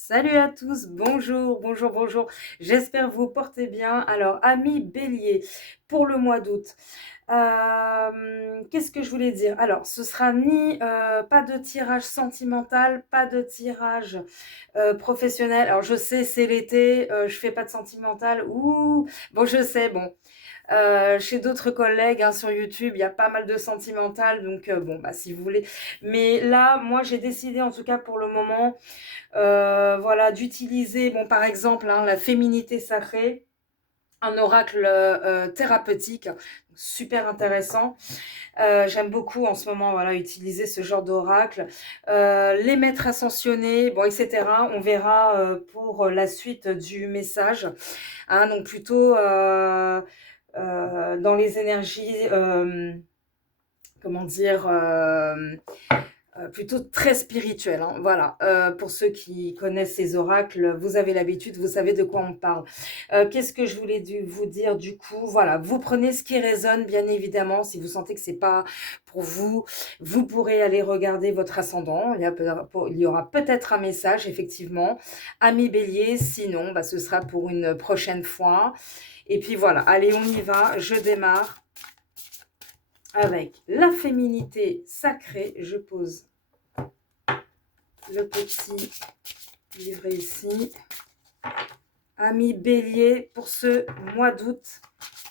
Salut à tous, bonjour, bonjour, bonjour. J'espère vous portez bien. Alors, amis bélier, pour le mois d'août, qu'est-ce que je voulais dire? Alors, ce sera ni pas de tirage sentimental, pas de tirage professionnel. Alors, je sais, c'est l'été, je fais pas de sentimental. Ouh, bon, je sais, bon. Chez d'autres collègues hein, sur YouTube, il y a pas mal de sentimental, donc bon, bah, si vous voulez. Mais là, moi, j'ai décidé, en tout cas pour le moment, voilà, d'utiliser, bon, par exemple, hein, la féminité sacrée, un oracle thérapeutique, super intéressant. J'aime beaucoup en ce moment, voilà, utiliser ce genre d'oracle. Les maîtres ascensionnés, bon, etc. On verra pour la suite du message. Hein, donc plutôt dans les énergies, comment dire, plutôt très spirituel, hein, voilà. Pour ceux qui connaissent ces oracles, vous avez l'habitude, vous savez de quoi on parle. Qu'est-ce que je voulais vous dire du coup? Voilà, vous prenez ce qui résonne, bien évidemment. Si vous sentez que c'est pas pour vous, vous pourrez aller regarder votre ascendant. Il y aura peut-être un message, effectivement. Ami Bélier, sinon, bah, ce sera pour une prochaine fois. Et puis voilà, allez, on y va. Je démarre avec la féminité sacrée. Je pose le petit livret ici. Amis bélier, pour ce mois d'août.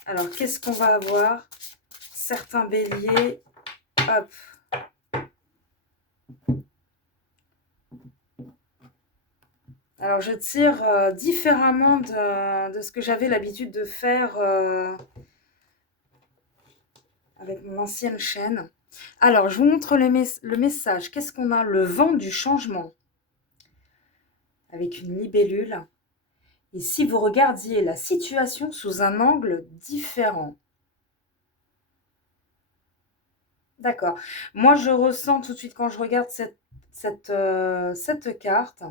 Alors, qu'est-ce qu'on va avoir? Certains béliers, hop. Alors, je tire différemment de ce que j'avais l'habitude de faire avec mon ancienne chaîne. Alors, je vous montre le message. Qu'est-ce qu'on a? Le vent du changement. Avec une libellule. Et si vous regardiez la situation sous un angle différent. D'accord. Moi, je ressens tout de suite quand je regarde cette carte.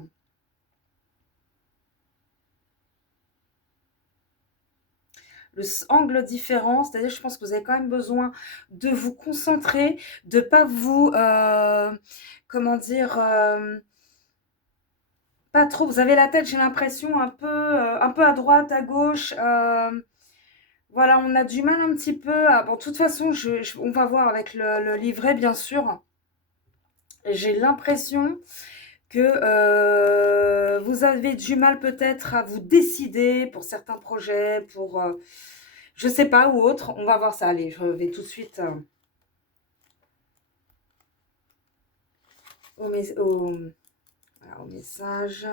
Le angle différent, c'est-à-dire je pense que vous avez quand même besoin de vous concentrer, de ne pas vous, comment dire, pas trop, vous avez la tête, j'ai l'impression, un peu à droite, à gauche. Voilà, on a du mal un petit peu. Bon, de toute façon, on va voir avec le livret, bien sûr. J'ai l'impression que vous avez du mal peut-être à vous décider pour certains projets, pour, je sais pas, ou autre. On va voir ça. Allez, je vais tout de suite voilà, au message.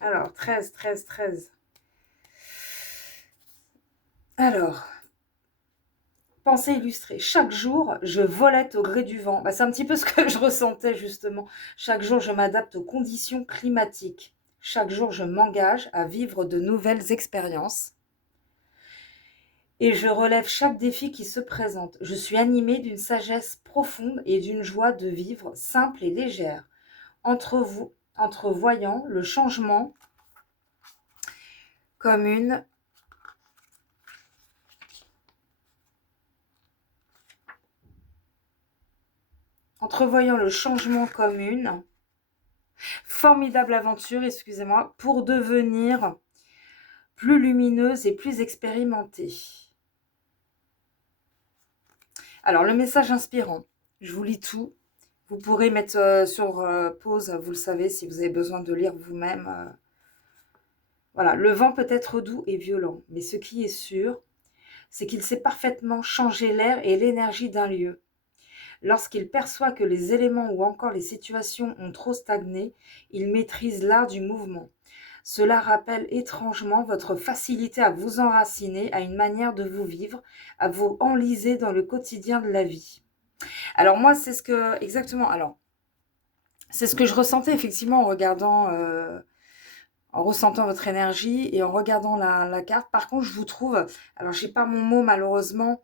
Alors, 13, 13, 13. Alors, pensée illustrée. Chaque jour, je volette au gré du vent. Bah, c'est un petit peu ce que je ressentais justement. Chaque jour, je m'adapte aux conditions climatiques. Chaque jour, je m'engage à vivre de nouvelles expériences. Et je relève chaque défi qui se présente. Je suis animée d'une sagesse profonde et d'une joie de vivre simple et légère. Entrevoyant le changement comme une entrevoyant le changement comme une formidable aventure, excusez-moi, pour devenir plus lumineuse et plus expérimentée. Alors, le message inspirant, je vous lis tout. Vous pourrez mettre sur pause, vous le savez, si vous avez besoin de lire vous-même. Voilà, le vent peut être doux et violent, mais ce qui est sûr, c'est qu'il sait parfaitement changer l'air et l'énergie d'un lieu. Lorsqu'il perçoit que les éléments ou encore les situations ont trop stagné, il maîtrise l'art du mouvement. Cela rappelle étrangement votre facilité à vous enraciner, à une manière de vous vivre, à vous enliser dans le quotidien de la vie. Alors moi, c'est ce que exactement. Alors, c'est ce que je ressentais effectivement en ressentant votre énergie et en regardant la carte. Par contre, je vous trouve, alors j'ai pas mon mot malheureusement,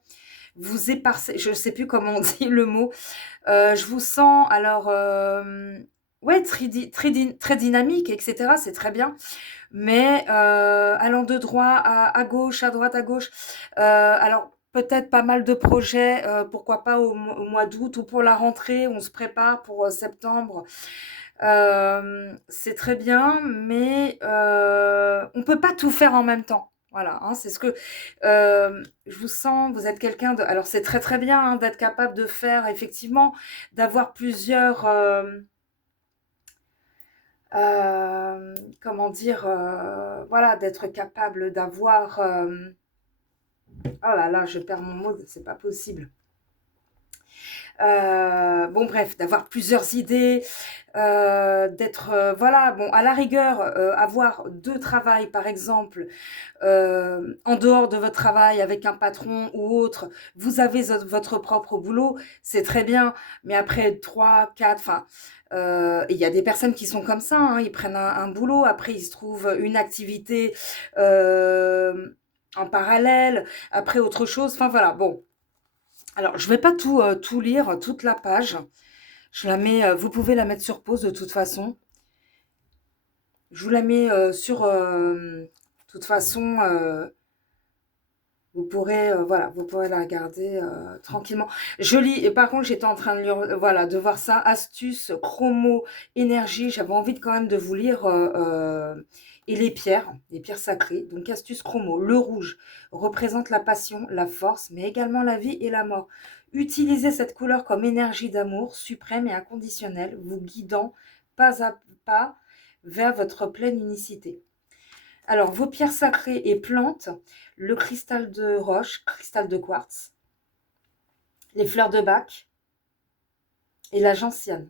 vous éparcez, je ne sais plus comment on dit le mot. Je vous sens, alors, ouais, très dynamique, etc. C'est très bien. Mais allant de droite à gauche, à droite, à gauche. Alors, peut-être pas mal de projets, pourquoi pas au mois d'août ou pour la rentrée, on se prépare pour, septembre. C'est très bien, mais on peut pas tout faire en même temps. Voilà, hein, c'est ce que, je vous sens, vous êtes quelqu'un de alors c'est très, très bien, hein, d'être capable de faire effectivement, d'avoir plusieurs, comment dire? Voilà, d'être capable d'avoir, oh là là, je perds mon mot, c'est pas possible. Bon bref, d'avoir plusieurs idées, d'être, voilà, bon à la rigueur, avoir 2 travails par exemple, en dehors de votre travail avec un patron ou autre, vous avez votre propre boulot, c'est très bien. Mais après 3, 4, enfin, et il y a des personnes qui sont comme ça, hein, ils prennent un boulot, après ils se trouvent une activité, en parallèle, après autre chose, enfin voilà, bon. Alors je vais pas tout lire, toute la page. Je la mets, vous pouvez la mettre sur pause de toute façon. Je vous la mets, sur, de toute façon, vous pourrez, voilà, vous pourrez la regarder, tranquillement. Je lis et par contre, j'étais en train de lire, voilà, de voir ça, astuce, chromo, énergie. J'avais envie de quand même de vous lire, et les pierres sacrées. Donc astuce chromo, le rouge représente la passion, la force, mais également la vie et la mort. Utilisez cette couleur comme énergie d'amour suprême et inconditionnelle, vous guidant pas à pas vers votre pleine unicité. Alors, vos pierres sacrées et plantes, le cristal de roche, cristal de quartz, les fleurs de bac et la gentiane.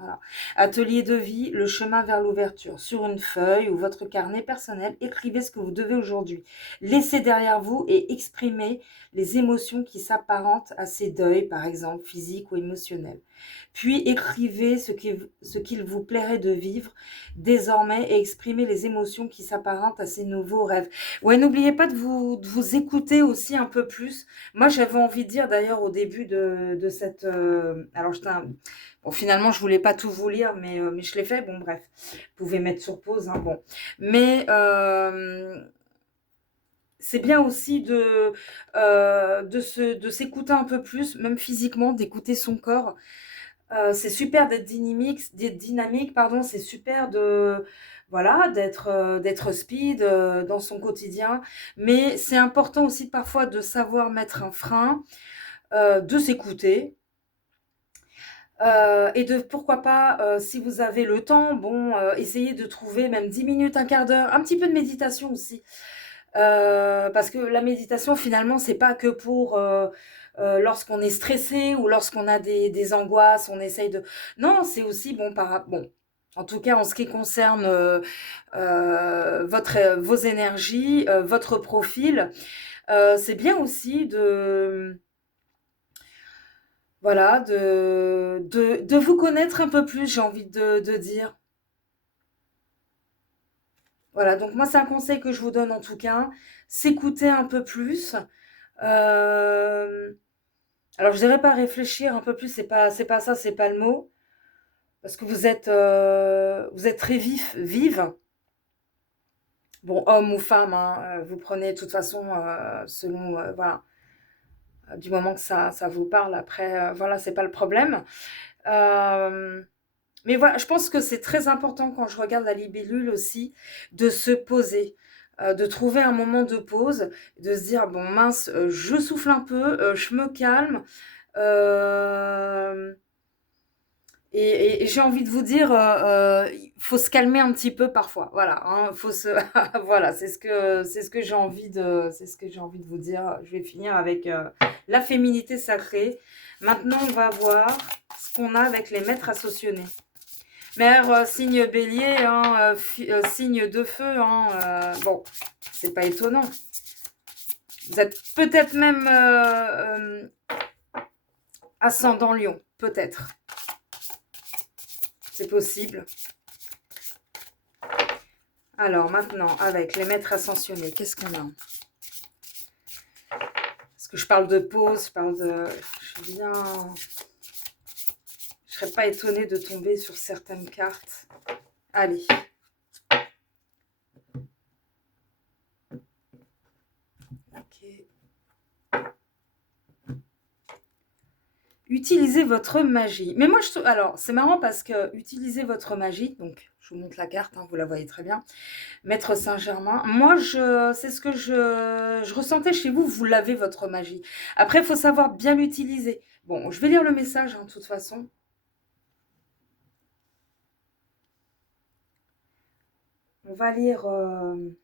Voilà. Atelier de vie, le chemin vers l'ouverture. Sur une feuille ou votre carnet personnel, écrivez ce que vous devez aujourd'hui. Laissez derrière vous et exprimez les émotions qui s'apparentent à ces deuils, par exemple, physiques ou émotionnels. Puis écrivez ce qu'il vous plairait de vivre désormais et exprimez les émotions qui s'apparentent à ces nouveaux rêves. Ouais, n'oubliez pas de vous écouter aussi un peu plus. Moi, j'avais envie de dire d'ailleurs au début de cette... alors, bon, finalement, je voulais pas tout vous lire, mais je l'ai fait. Bon, bref, vous pouvez mettre sur pause. Hein, bon. Mais c'est bien aussi de s'écouter un peu plus, même physiquement, d'écouter son corps. C'est super d'être dynamique, pardon, c'est super de voilà, d'être speed, dans son quotidien. Mais c'est important aussi parfois de savoir mettre un frein, de s'écouter, et de pourquoi pas, si vous avez le temps, bon, essayer de trouver même 10 minutes, un quart d'heure, un petit peu de méditation aussi. Parce que la méditation finalement, c'est pas que pour, lorsqu'on est stressé ou lorsqu'on a des angoisses, on essaye de non, c'est aussi bon bon, en tout cas en ce qui concerne, vos énergies, votre profil, c'est bien aussi de voilà, de vous connaître un peu plus, j'ai envie de dire. Voilà, donc moi, c'est un conseil que je vous donne en tout cas, s'écouter un peu plus. Alors je dirais pas réfléchir un peu plus, c'est pas ça, c'est pas le mot, parce que vous êtes très vive. Bon, homme ou femme, hein, vous prenez de toute façon, selon, voilà, du moment que ça vous parle après, voilà, c'est pas le problème. Hem Mais voilà, je pense que c'est très important quand je regarde la libellule aussi, de se poser, de trouver un moment de pause, de se dire: «Bon mince, je souffle un peu, je me calme», hem et j'ai envie de vous dire, il faut se calmer un petit peu parfois. Voilà, hein, faut se voilà, c'est ce que j'ai envie de vous dire. Je vais finir avec, la féminité sacrée. Maintenant, on va voir ce qu'on a avec les maîtres associés. Mère, signe bélier, hein, signe de feu, hein, bon, c'est pas étonnant. Vous êtes peut-être même ascendant lion, peut-être. C'est possible. Alors maintenant, avec les maîtres ascensionnés, qu'est-ce qu'on a? Parce que je parle de pause, je parle de... Je viens... Je serais pas étonnée de tomber sur certaines cartes. Allez. Ok. Utilisez votre magie. Mais moi, alors, c'est marrant parce que utiliser votre magie, donc je vous montre la carte, hein, vous la voyez très bien. Maître Saint-Germain, moi, c'est ce que je ressentais chez vous, vous l'avez votre magie. Après, il faut savoir bien l'utiliser. Bon, je vais lire le message, hein, de toute façon. On va lire, on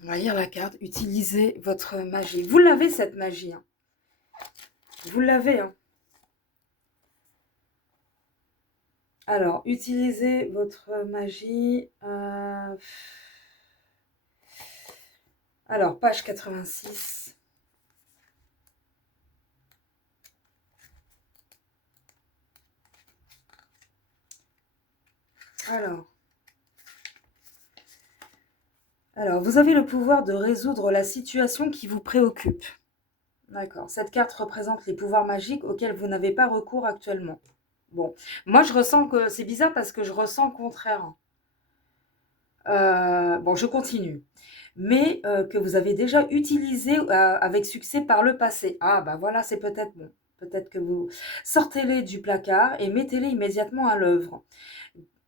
va lire la carte. Utilisez votre magie. Vous l'avez, cette magie, hein. Vous l'avez, hein. Alors, utilisez votre magie. Alors, page 86. Alors, vous avez le pouvoir de résoudre la situation qui vous préoccupe. D'accord. Cette carte représente les pouvoirs magiques auxquels vous n'avez pas recours actuellement. Bon, moi je ressens que c'est bizarre parce que je ressens le contraire. Bon, je continue. Mais que vous avez déjà utilisé avec succès par le passé. Ah, bah voilà, c'est peut-être bon. Peut-être que vous sortez-les du placard et mettez-les immédiatement à l'œuvre.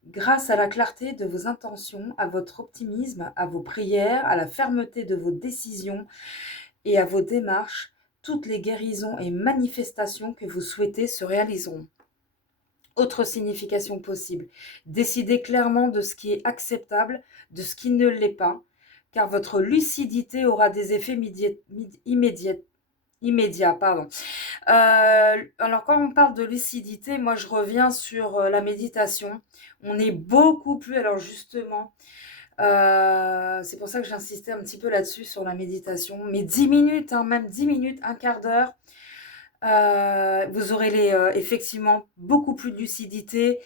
Grâce à la clarté de vos intentions, à votre optimisme, à vos prières, à la fermeté de vos décisions et à vos démarches, toutes les guérisons et manifestations que vous souhaitez se réaliseront. Autre signification possible, décidez clairement de ce qui est acceptable, de ce qui ne l'est pas, car votre lucidité aura des effets immédiats. Pardon. Alors quand on parle de lucidité, moi je reviens sur la méditation. On est beaucoup plus, alors justement, c'est pour ça que j'insistais un petit peu là-dessus sur la méditation, mais 10 minutes, hein, même 10 minutes, un quart d'heure, vous aurez effectivement beaucoup plus de lucidité,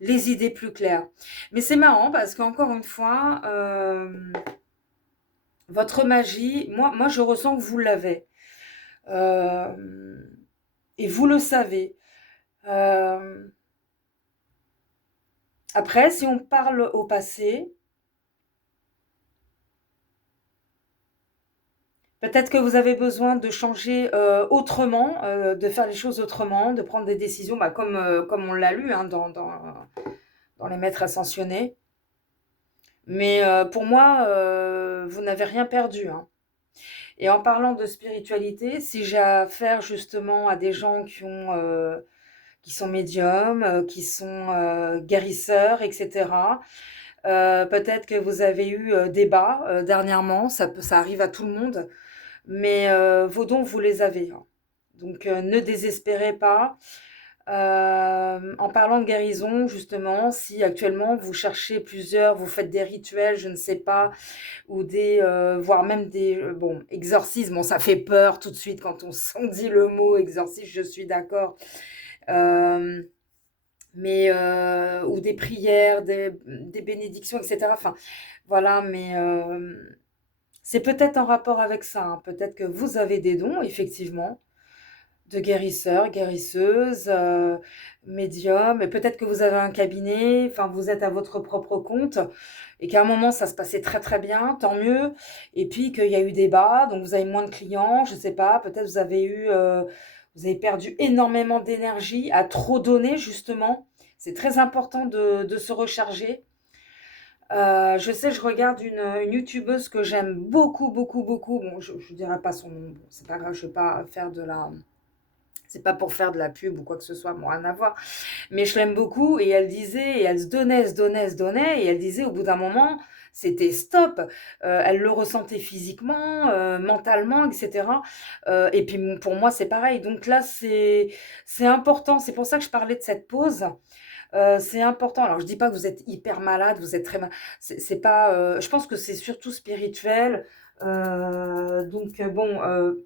les idées plus claires. Mais c'est marrant parce qu'encore une fois, votre magie, moi je ressens que vous l'avez. Et vous le savez. Après, si on parle au passé, peut-être que vous avez besoin de changer autrement, de faire les choses autrement, de prendre des décisions, bah, comme on l'a lu, hein, dans les maîtres ascensionnés. Mais pour moi, vous n'avez rien perdu, hein. Et en parlant de spiritualité, si j'ai affaire justement à des gens qui sont médiums, qui sont guérisseurs, etc., peut-être que vous avez eu des bas dernièrement, ça arrive à tout le monde, mais vos dons, vous les avez, hein. Donc ne désespérez pas. En parlant de guérison, justement, si actuellement vous cherchez plusieurs, vous faites des rituels, je ne sais pas, ou voire même des, bon, exorcismes, bon, ça fait peur tout de suite quand on dit le mot exorcisme, je suis d'accord. Euh, mais ou des prières, des bénédictions, etc. Enfin, voilà, mais c'est peut-être en rapport avec ça, hein. Peut-être que vous avez des dons, effectivement, de guérisseurs, guérisseuses, médiums, et peut-être que vous avez un cabinet, enfin, vous êtes à votre propre compte, et qu'à un moment, ça se passait très très bien, tant mieux, et puis qu'il y a eu des bas, donc vous avez moins de clients, je ne sais pas, peut-être vous avez perdu énormément d'énergie à trop donner, justement. C'est très important de se recharger. Je sais, je regarde une youtubeuse que j'aime beaucoup, beaucoup, beaucoup. Bon, je ne dirai pas son nom, bon, c'est pas grave, je ne vais pas faire de la... C'est pas pour faire de la pub ou quoi que ce soit, bon, rien à voir. Mais je l'aime beaucoup et elle disait, et elle se donnait, se donnait, se donnait, et elle disait au bout d'un moment, c'était stop. Elle le ressentait physiquement, mentalement, etc. Et puis pour moi, c'est pareil. Donc là, c'est important. C'est pour ça que je parlais de cette pause. C'est important. Alors, je dis pas que vous êtes hyper malade, vous êtes très mal. C'est pas. Je pense que c'est surtout spirituel. Donc bon,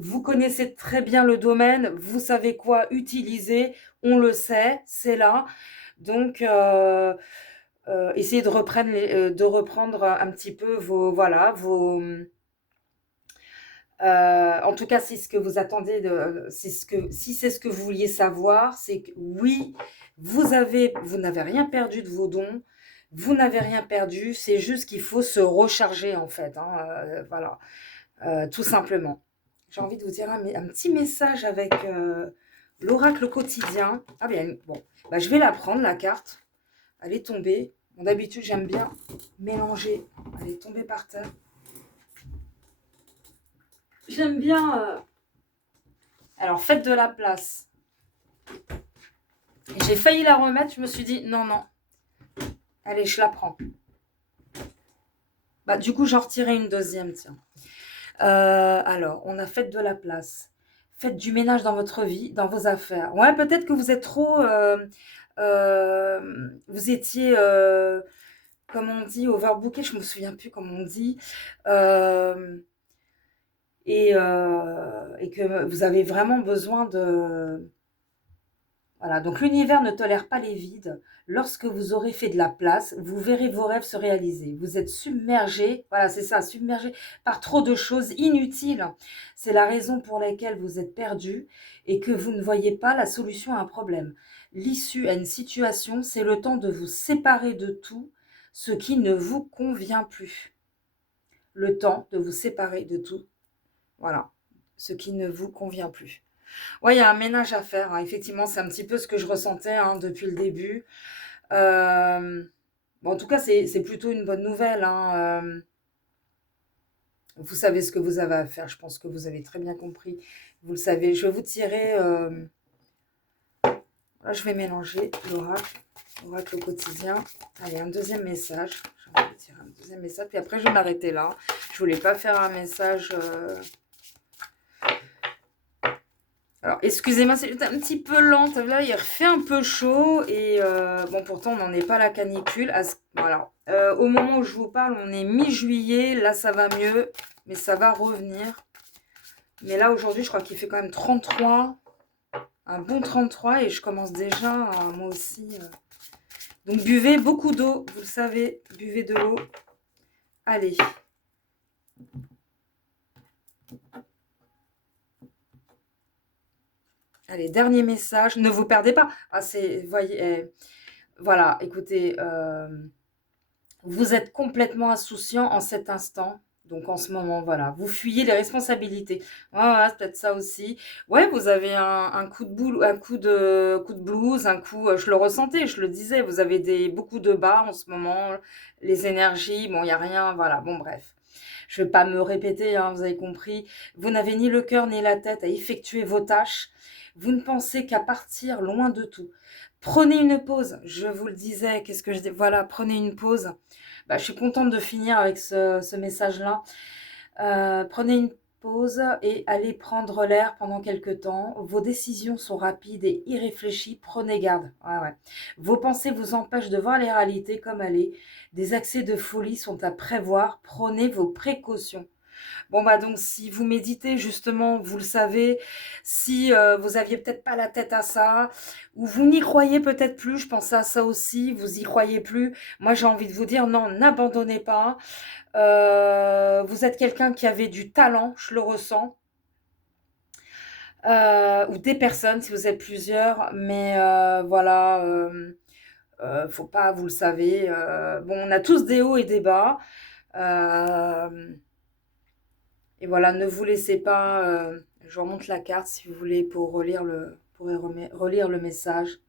vous connaissez très bien le domaine, vous savez quoi utiliser, on le sait, c'est là. Donc, essayez de reprendre un petit peu vos, voilà, en tout cas, si ce que vous attendez, si c'est ce que vous vouliez savoir, c'est que oui, vous n'avez rien perdu de vos dons, vous n'avez rien perdu, c'est juste qu'il faut se recharger en fait, hein, voilà, tout simplement. j'ai envie de vous dire un petit message avec l'oracle quotidien. Ah bien, bon, bah, je vais la prendre, la carte. Elle est tombée. Bon, d'habitude, j'aime bien mélanger. Elle est tombée par terre. J'aime bien... Alors, faites de la place. J'ai failli la remettre. Je me suis dit, non, non. Allez, je la prends. Bah, du coup, j'en retirais une deuxième, tiens. Alors, on a fait de la place. Faites du ménage dans votre vie, dans vos affaires. Ouais, peut-être que vous êtes trop... vous étiez, comme on dit, overbooké, je ne me souviens plus comment on dit. Et que vous avez vraiment besoin de... Voilà, donc l'univers ne tolère pas les vides. Lorsque vous aurez fait de la place, vous verrez vos rêves se réaliser. Vous êtes submergé, voilà, c'est ça, submergé par trop de choses inutiles. C'est la raison pour laquelle vous êtes perdu et que vous ne voyez pas la solution à un problème. L'issue à une situation, c'est le temps de vous séparer de tout ce qui ne vous convient plus. Le temps de vous séparer de tout, voilà, ce qui ne vous convient plus. Ouais, il y a un ménage à faire, hein. Effectivement, c'est un petit peu ce que je ressentais hein, depuis le début. Bon, en tout cas, c'est plutôt une bonne nouvelle, hein. Vous savez ce que vous avez à faire. Je pense que vous avez très bien compris. Vous le savez. Je vais vous tirer... Là, je vais mélanger l'oracle au quotidien. Allez, un deuxième message. J'ai envie de tirer un deuxième message. Puis après, je vais m'arrêter là. Je voulais pas faire un message... Alors, excusez-moi, c'est un petit peu lente. Là, il refait un peu chaud. Et bon, pourtant, on n'en est pas à la canicule. Voilà. Au moment où je vous parle, on est mi-juillet. Là, ça va mieux. Mais ça va revenir. Mais là, aujourd'hui, je crois qu'il fait quand même 33. Un bon 33. Et je commence déjà, moi aussi. Donc, buvez beaucoup d'eau. Vous le savez. Buvez de l'eau. Allez. Allez, dernier message. Ne vous perdez pas. Ah, c'est... Voyez... voilà, écoutez... vous êtes complètement insouciant en cet instant. Donc, en ce moment, voilà. Vous fuyez les responsabilités. Voilà, c'est peut-être ça aussi. Ouais, vous avez un coup de boule, un coup de blues, un coup... je le ressentais, je le disais. Vous avez beaucoup de bas en ce moment. Les énergies, bon, il n'y a rien. Voilà, bon, bref. Je ne vais pas me répéter, hein, vous avez compris. Vous n'avez ni le cœur ni la tête à effectuer vos tâches. Vous ne pensez qu'à partir loin de tout. Prenez une pause. Je vous le disais, qu'est-ce que je dis? Voilà, prenez une pause. Bah, je suis contente de finir avec ce message-là. Prenez une pause et allez prendre l'air pendant quelques temps. Vos décisions sont rapides et irréfléchies. Prenez garde. Ouais, ouais. Vos pensées vous empêchent de voir les réalités comme elle est. Des accès de folie sont à prévoir. Prenez vos précautions. Bon, bah donc, si vous méditez, justement, vous le savez, si vous aviez peut-être pas la tête à ça, ou vous n'y croyez peut-être plus, je pense à ça aussi, vous y croyez plus, moi j'ai envie de vous dire, non, n'abandonnez pas. Vous êtes quelqu'un qui avait du talent, je le ressens, ou des personnes, si vous êtes plusieurs, mais voilà, faut pas, vous le savez, bon, on a tous des hauts et des bas, et voilà, ne vous laissez pas... je vous remonte la carte si vous voulez pour relire relire le message.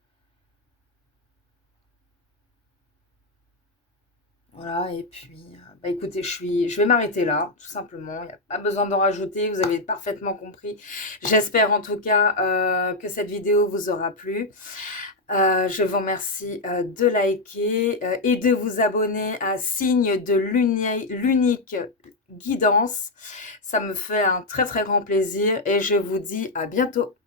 Voilà, et puis... bah écoutez, je vais m'arrêter là, tout simplement. Il n'y a pas besoin d'en rajouter, vous avez parfaitement compris. J'espère en tout cas que cette vidéo vous aura plu. Je vous remercie de liker et de vous abonner à Signe de l'unique guidance. Ça me fait un très très grand plaisir et je vous dis à bientôt.